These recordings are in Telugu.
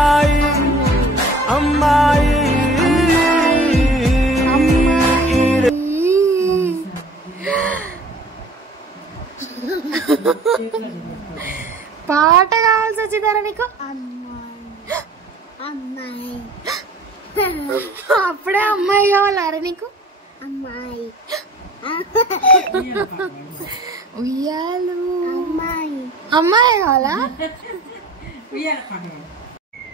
అమ్మాయి అమ్మాయి పాట కావాల్సి వచ్చిందారా నీకు? అమ్మాయి అప్పుడే అమ్మాయి కావాలారా నీకు? అమ్మాయి ఉయ్యాలు అమ్మాయి అమ్మాయి కావాలా?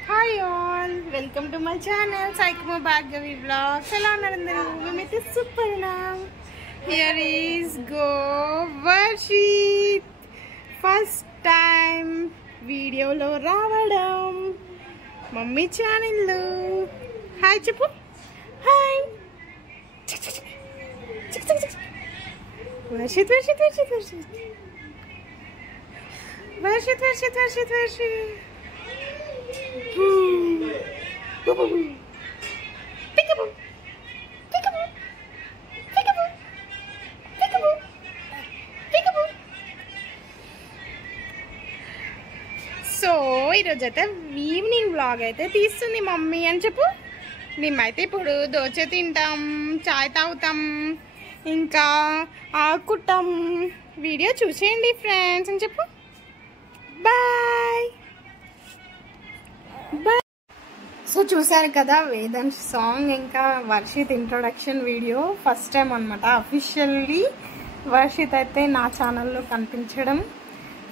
Hi all, welcome to my channel సైకమో భార్గవి వ్లాగ్స్. ఎలా ఉన్నారు అందరూ? మేమైతే సూపర్ ఉన్నాం. హియర్ ఈస్ గో వర్షిత్, ఫస్ట్ టైం వీడియోలో రావడం మమ్మీ ఛానల్లో. హాయ్ చెప్పు. హాయ్ వర్షిత్ వర్షిత్ వర్షిత్ వర్షిత్ వర్షిత్ వర్షిత్ వర్షిత్ వర్షిత్ సో ఈరోజైతే ఈవినింగ్ వ్లాగ్ అయితే తీస్తుంది మమ్మీ అని చెప్పు. మేమైతే ఇప్పుడు దోశ తింటాం, చాయ్ తాగుతాం, ఇంకా ఆకుటాం. వీడియో చూసేయండి ఫ్రెండ్స్ అని చెప్పు. Bye bye. సో చూసారు కదా వేదాంశ్ సాంగ్ ఇంకా Varshith introduction video. First time అనమాట అఫీషియల్లీ వర్షిత్ అయితే నా ఛానల్లో కనిపించడం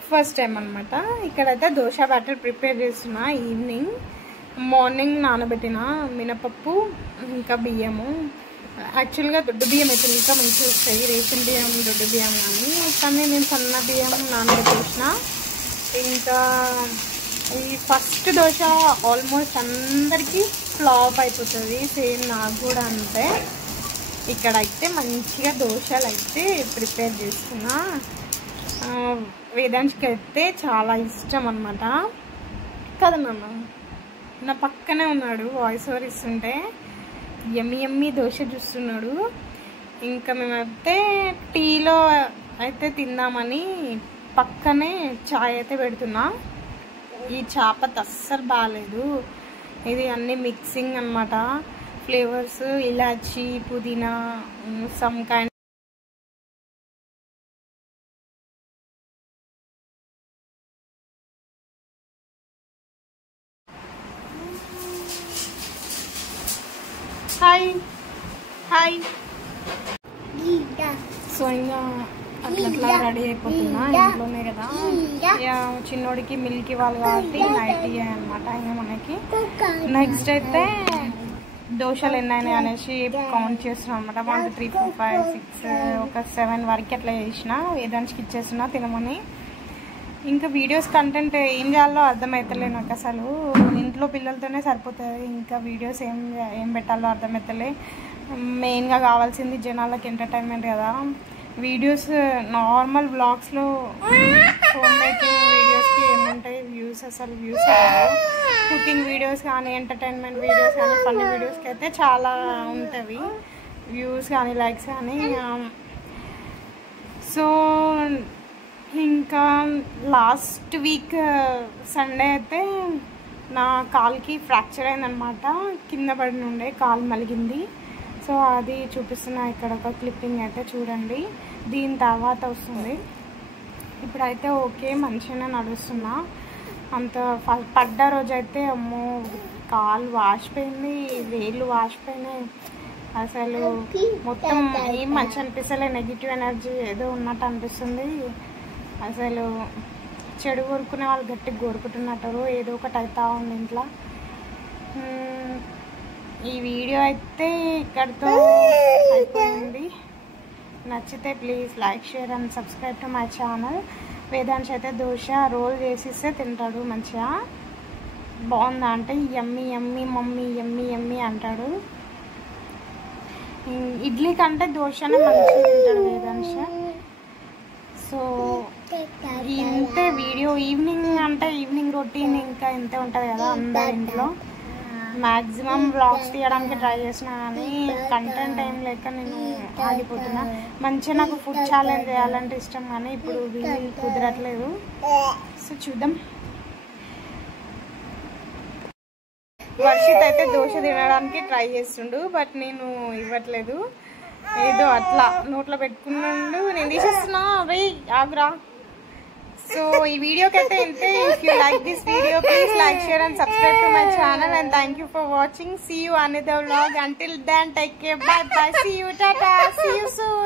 ఫస్ట్ టైం అనమాట. ఇక్కడైతే దోశ బ్యాటర్ ప్రిపేర్ చేస్తున్నా. ఈవినింగ్ మార్నింగ్ నానబెట్టిన మినపప్పు ఇంకా బియ్యము. యాక్చువల్గా దొడ్డు బియ్యం అయితే ఇంకా మంచిగా వస్తాయి, రేషన్ బియ్యం దొడ్డు బియ్యం కానీ నేను సన్న బియ్యం నానబెట్టేసిన. ఇంకా ఈ ఫస్ట్ దోశ ఆల్మోస్ట్ అందరికీ ఫ్లాప్ అయిపోతుంది, సేమ్ నాకు కూడా అంతే. ఇక్కడైతే మంచిగా దోశలు అయితే ప్రిపేర్ చేసుకున్నా. వేదాంశ్కి అయితే చాలా ఇష్టం అనమాట కదా నాన్న. నా పక్కనే ఉన్నాడు వాయిస్ ఓవర్ ఇస్తుంటే ఎమ్మి ఎమ్మి దోశ చూస్తున్నాడు. ఇంకా మేమైతే టీలో అయితే తిందామని పక్కనే చాయ్ అయితే పెడుతున్నా. ఈ చాపత్ అస్సలు బాగాలేదు, ఇది అన్ని మిక్సింగ్ అనమాట. ఫ్లేవర్స్ ఇలాచి, పుదీనా, some kind. Hi hi. So ఇంకా అట్లా రెడీ అయిపోతున్నా, ఇంట్లోనే కదా. చిన్నోడికి మిల్క్ ఇవ్వాలి కాబట్టి నైట్ అనమాట. ఇంకా మనకి నెక్స్ట్ అయితే దోశలు ఎన్నైనాయి అనేసి కౌంట్ చేస్తున్నాం అనమాట. 1 2 3 4 5 6 ఒక 7 వరకు అట్లా చేసిన. వేదాంశ్కి ఇచ్చేస్తున్నా తినమని. ఇంకా వీడియోస్ కంటెంట్ ఏం చేయాలో అర్థమవుతలే నాకు అసలు. ఇంట్లో పిల్లలతోనే సరిపోతుంది, ఇంకా వీడియోస్ ఏం పెట్టాలో అర్థమవుతలే. మెయిన్గా కావాల్సింది జనాలకి ఎంటర్టైన్మెంట్ కదా. వీడియోస్ నార్మల్ బ్లాగ్స్లో హోమ్ మేకింగ్ వీడియోస్కి ఏముంటాయి వ్యూస్, అసలు వ్యూస్ కాదు. కుకింగ్ వీడియోస్ కానీ, ఎంటర్టైన్మెంట్ వీడియోస్ కానీ, ఫన్నీ వీడియోస్కి అయితే చాలా ఉంటుంది వ్యూస్ కానీ, లైక్స్ కానీ. సో ఇంకా లాస్ట్ వీక్ సండే అయితే నా కాల్కి ఫ్రాక్చర్ అయిందనమాట. కింద పడి నుండే కాలు మలిగింది. సో అది చూపిస్తున్నా ఇక్కడ ఒక క్లిప్పింగ్ అయితే చూడండి. దీని తర్వాత వస్తుంది. ఇప్పుడైతే ఓకే, మంచిగానే నడుస్తున్నా. అంత పడ్డ రోజైతే అమ్మో కాలు వాసిపోయింది, వేళ్ళు వాసిపోయినాయి. అసలు మొత్తం ఏం మంచి అనిపిస్తలే, నెగిటివ్ ఎనర్జీ ఏదో ఉన్నట్టు అనిపిస్తుంది. అసలు చెడు కోరుకునే వాళ్ళు గట్టిగా కోరుకుంటున్నట్టు ఏదో ఒకటి అవుతా ఉంది ఇంట్లో. ఈ వీడియో అయితే ఇక్కడితో అయిపోయింది. నచ్చితే please like, share and subscribe to my channel. Vedansh అయితే దోశ రోల్ చేసిస్తే తింటాడు మంచిగా. బాగుందా అంటే యమ్మీ యమ్మీ మమ్మీ యమ్మీ యమ్మీ అంటాడు. ఇడ్లీ కంటే దోశనే మంచిగా తింటాడు వేదాంశ్. సో ఇంతే వీడియో. ఈవినింగ్ అంటే ఈవినింగ్ రొటీన్ ఇంకా ఇంతే ఉంటుంది కదా అందరి ఇంట్లో. మ్యాక్సిమం వ్లాగ్స్ తీయడానికి ట్రై చేసిన కానీ కంటెంట్ ఏం లేక నేను ఆగిపోతున్నా. మంచిగా నాకు ఫుడ్ ఛాలెంజ్ చేయాలంటే ఇష్టం కానీ ఇప్పుడు వీలు కుదరట్లేదు. సో చూద్దాం. వర్షిత్ అయితే దోశ తినడానికి ట్రై చేస్తుండు, బట్ నేను ఇవ్వట్లేదు. ఏదో అట్లా నోట్లో పెట్టుకున్నాడు. నేను తీసేస్తున్నా, రే ఆగ్రా. సో ఈ వీడియోకి అయితే ఇంతే. If you like this video please like, share and subscribe to my channel and thank you for watching. See you another vlog. Until then, take care. Bye bye. See you. Tata. See you soon.